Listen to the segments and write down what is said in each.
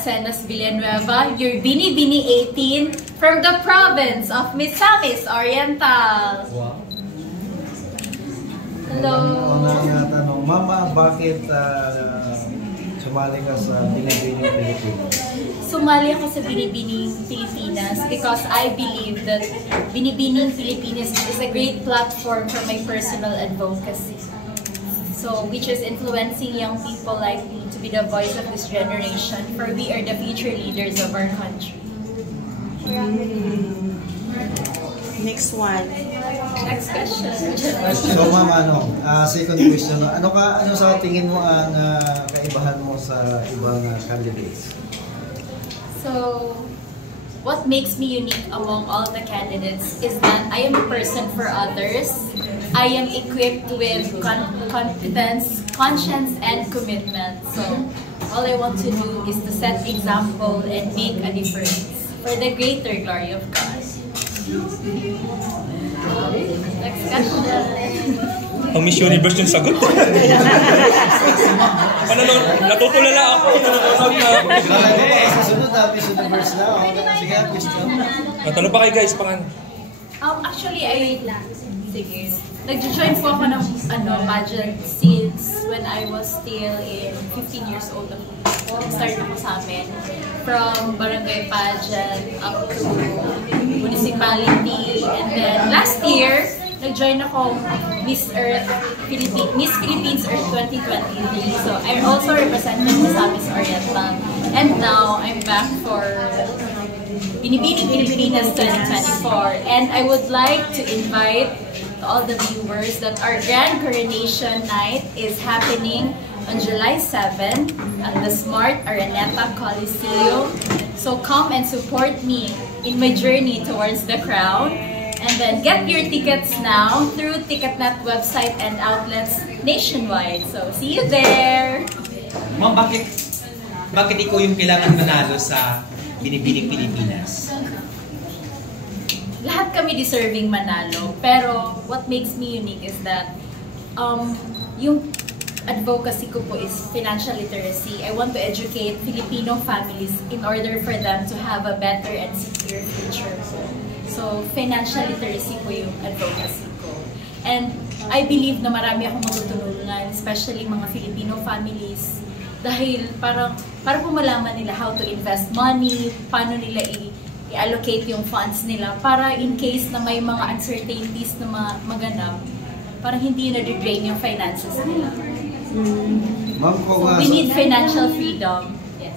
Acenas Villanueva, your Binibini 18 from the province of Misamis Oriental. Wow. Hello. Unang tanong, Mama, bakit sumali ka sa Binibining Pilipinas? Sumali ako sa Binibining Pilipinas because I believe that Binibining Pilipinas is a great platform for my personal advocacy. So, which is influencing young people like me to be the voice of this generation, for we are the future leaders of our country. Next one. Next question. So, Ma'am, second question, ano sa tingin mo ang kaibahan mo sa ibang candidates? So, what makes me unique among all the candidates is that I am a person for others. I am equipped with competence, conscience, and commitment. So, all I want to do is to set example and make a difference for the greater glory of God. Next question. Ang Miss Universe yung sagot. Natutulala ako. Susunod na, Miss Universe na. Sige, question. Matanong pa kayo guys, pangan. Actually, sige. Nag-join po ako ng pageant since when I was still in 15 years old. Start ako sa amin. From barangay pageant up to municipality. And then last year, nag-join ako Miss Philippines Earth 2023. So I also represented Misamis Oriental. And now, I'm back for Binibining Pilipinas 2024. And I would like to invite to all the viewers that our Grand Coronation Night is happening on July 7 at the Smart Araneta Coliseum. So come and support me in my journey towards the crown. And then get your tickets now through Ticketnet website and outlets nationwide. So see you there! Ma'am, bakit ikaw yung kailangan manalo sa Binibining Pilipinas? Lahat kami deserving manalo, pero what makes me unique is that yung advocacy ko po is financial literacy. I want to educate Filipino families in order for them to have a better and secure future. So, financial literacy po yung advocacy ko. And I believe na marami akong matutulungan, especially mga Filipino families, dahil para po malaman nila how to invest money, paano nila i-allocate yung funds nila para in case na may mga uncertainties na maganap, parang hindi na-drain yung finances nila. Ma'am, we need financial freedom. Yes.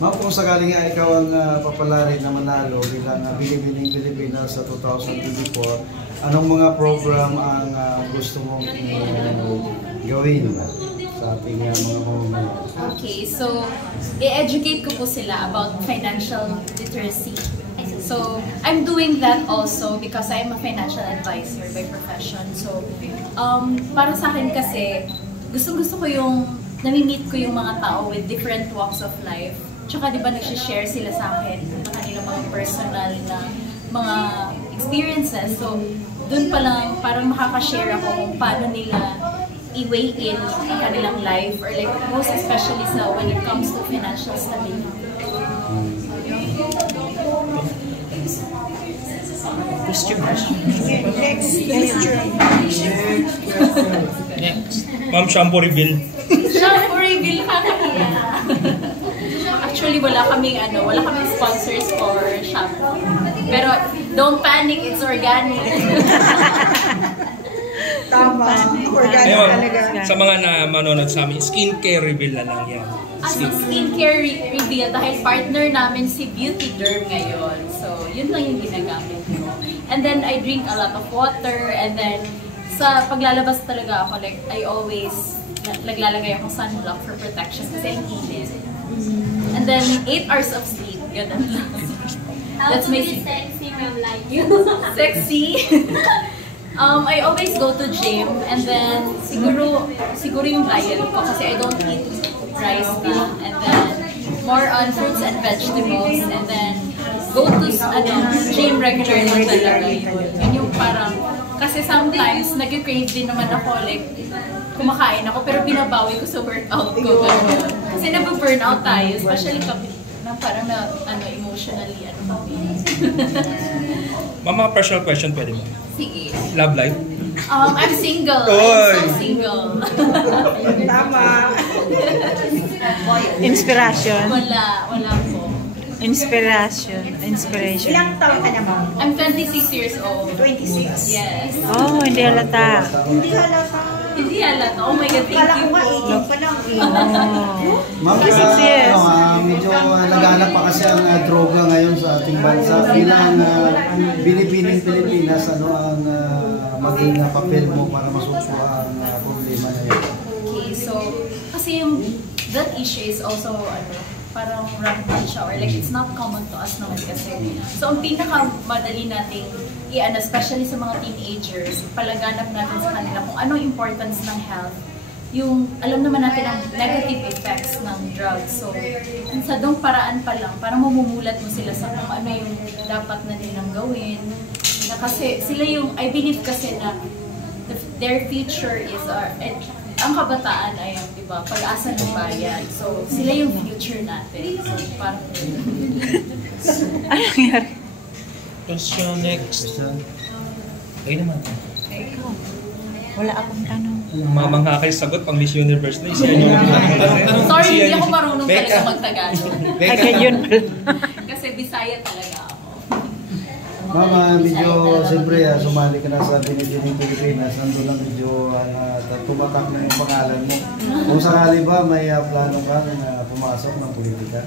Ma'am, kung sakaling nga ikaw ang papalari na manalo bilang Binibining Pilipinas sa 2024, anong mga program ang gusto mong gawin sa ating mga mamamayan? Okay, so i-educate ko po sila about financial literacy. So, I'm doing that also because I'm a financial advisor by profession. So, para sa akin kasi, gusto ko yung, nami-meet ko yung mga tao with different walks of life. Tsaka di ba nag-share sila sa akin ng kanilang mga personal na mga experiences. So, dun pa lang parang makaka-share ako kung paano nila i-weigh in ang kanilang life or like most especially sa when it comes to financial stability. Next. Ma'am, shampoo reveal. Shampoo reveal, kakahiya. Actually, wala kaming sponsors for shampoo. Pero don't panic, it's organic. Tama. Organic talaga. Sa mga manonood sa amin, skincare reveal na lang yan. As a skincare reveal, dahil partner namin si Beauty Derm ngayon. So, yun lang yung ginagamit ko. And then, I drink a lot of water. And then, sa paglalabas talaga ako, like, I always naglalagay akong sunblock for protection kasi ang init. And then, 8 hours of sleep. Ganun lang. That's my sexy ma'am like you. Sexy? I always go to gym. And then, siguro yung diet ko kasi I don't eat rice na. And then, more on fruits and vegetables. And then, go to gym regularly talaga yun. Yun yung parang, kasi sometimes, nag-crave din naman ako, like, kumakain ako, pero binabawi ko sa workout ko. Kasi nabu-burnout tayo, especially na parang na, emotionally, kami. Ma'am, mga personal question pwede mo? Sige. Love life? I'm single. Oy! I'm so single. Tama. Inspiration. Wala po. Inspiration. Ilang taon ka na, ma'am? I'm 26 years old. 26. Yes. Oh, hindi halata. Hindi halata. Hindi halata. Oh my God, Kala thank ko you nga, 18 po. pa lang eh. Oh. Ma'am, 26 years. medyo naghanap pa kasi ang droga ngayon sa ating bansa. Bilang binibining Pilipinas, ano ang maging papel mo para masuswa ang problema na yun? Okay, so, kasi that issue is also, parang rampant siya or like it's not common to us naman kasi. So, ang pinaka-madali nating especially sa mga teenagers, palaganap natin sa kanila kung anong importance ng health. Yung, alam naman natin ang negative effects ng drugs. So, sa doong paraan pa lang, parang mamumulat mo sila sa kung ano yung dapat na nilang gawin. Na kasi, sila yung, I believe kasi na their future is, ang kabataan ay, di ba, pag-asa ng bayan. So, sila yung future natin. So, parang... Ano nangyari? Question next. Kayo naman. Ikaw. Wala akong tanong. Mamangha kayo sagot pang Miss Universe na. Siya yung Sorry, hindi ako marunong talaga mag-Tagalog. Ay, kaya yun pala. Kasi Bisaya talaga ako. Mama, medyo siyempre sumali ka na sa Binibining Pilipinas, nandun lang medyo tumatak na yung pangalan mo. Kung sakali ba may plano ka na pumasok ng politika?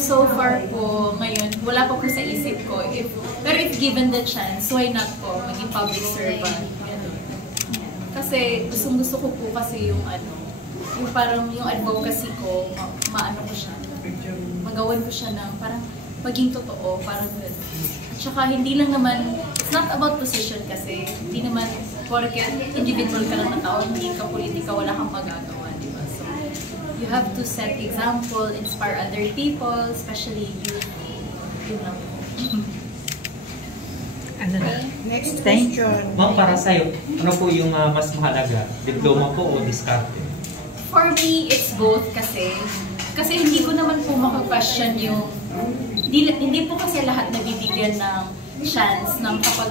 So far po, ngayon, wala pa po sa isip ko. Pero if given the chance, why not po, maging public servant. Ganun. Kasi gusto ko po kasi yung yung parang yung advocacy ko, maano ko siya. Magawan ko siya ng parang maging totoo, parang ganun. Tsaka hindi lang naman, it's not about position kasi, hindi naman, porque individual ka lang na tao, hindi ka politika, wala kang magagawa, di ba? So, you have to set example, inspire other people, especially youth. Yun lang po. Ano na? Next Thank you. question. Ma'am, para sa'yo, ano po yung mas mahalaga? Diploma po o diskarte? For me, it's both kasi hindi ko naman po maka-question yung hindi po kasi lahat nabibigyan ng chance ng kapag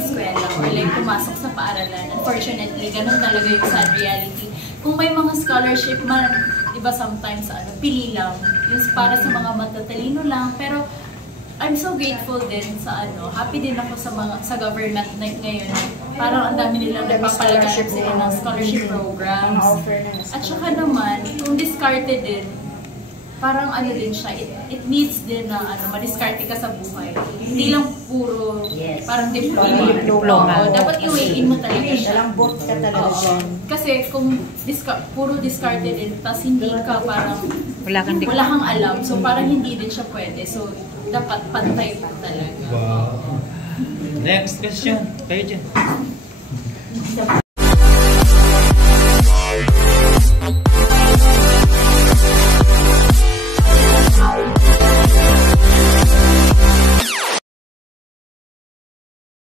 eskwela or like pumasok sa paaralan. Unfortunately, ganun talaga yung sad reality. Kung may mga scholarship man, iba sometimes pili lang. Yung para sa mga matatalino lang. Pero I'm so grateful din sa happy din ako sa government ngayon. Parang ang dami nilang nagpapalaganap sila ng scholarship programs. At saka naman, kung discarded din, parang din siya, it needs din na madiskarte ka sa buhay. Hindi lang puro parang diploma. Oo, dapat i-weigh in mo talaga siya. Dalambot ka talaga dyan. Kasi kung puro discarded din, tas hindi ka parang Wala kang wala kang alam, so parang hindi din siya pwede. So, dapat pantay po talaga. Wow. Next question. Kayo dyan.